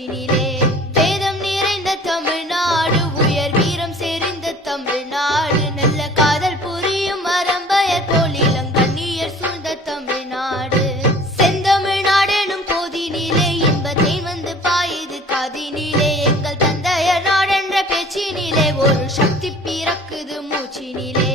மூச்சினிலே. வேதம் நிறைந்த தமிழ்நாடு, உயர் வீரம் செறிந்த தமிழ்நாடு, நல்ல காதல் புரியும் அறம்பயர் போல் இளங்கண்ணியர் சூழ்ந்த தமிழ்நாடு. செந்தமிழ்நாடு எனும் போதினிலே இன்பத்தை வந்து பாயுது காதினிலே. எங்கள் தந்தையர் நாடென்ற பேச்சினிலே ஒரு சக்தி பிறக்குது மூச்சினிலே.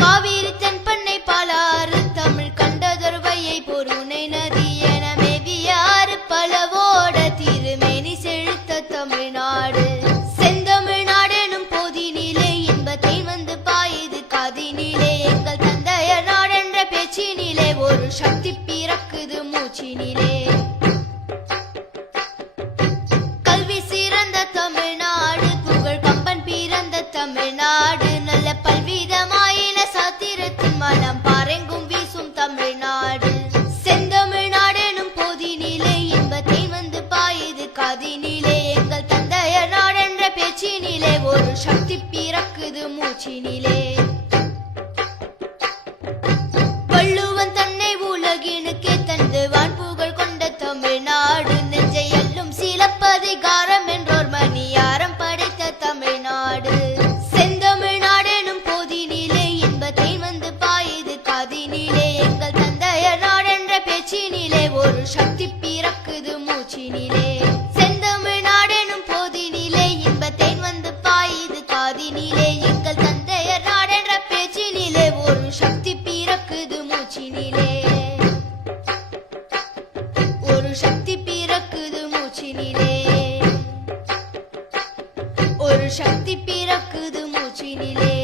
காவிரி தென்பண்ணை பாலாறு தமிழ் கண்டதொரு வையை பொருணை நதி என மேவியாறு பலவோட திருமேனி செழித்த தமிழ்நாடு. செந்தமிழ்நாடு எனும் போதினிலே இன்பத்தை வந்து பாயுது காதினிலே. எங்கள் தந்தையர் நாடென்ற பேச்சினிலே ஒரு சக்தி பிறக்குது மூச்சினிலே. கல்வி சிறந்த தமிழ்நாடு, புகழ் கம்பன் பிறந்த தமிழ்நாடு, நல்ல பல்விதமாயின சாத்திரத்தின் மனம் பாரெங்கும் வீசும் தமிழ்நாடு. செந்தமிழ்நாடு எனும் போதினிலே இன்பத்தை வந்து பாயுது காதினிலே. எங்கள் தந்தையர் நாடென்ற பேச்சினிலே ஒரு சக்தி பிறக்குது மூச்சினிலே. வள்ளுவன் தன்னை உலகினுக்கே தந்து வான்புகழ் கொண்ட தமிழ்நாடு, நெஞ்சை எல்லும் சிலப்பதிகாரம் என்றோர் மணியாரம் படைத்த தமிழ்நாடு. செந்தமிழ்நாடு எனும் போதினிலே இன்பத்தை வந்து பாயுது காதினிலே. எங்கள் தந்தையர் நாடென்ற பேச்சினிலே ஒரு சக்தி பிறக்குது மூச்சினிலே. செந்தமிழ்நாடு எனும் போதினிலே இன்பத்தை வந்து பாயுது காதினிலே. எங்கள் தந்தையர் நாடென்ற பேச்சினிலே ஒரு சக்தி பிறக்குது மூச்சினிலே. ஒரு சக்தி பிறக்குது மூச்சினிலே. ஒரு சக்தி பிறக்குது மூச்சினிலே.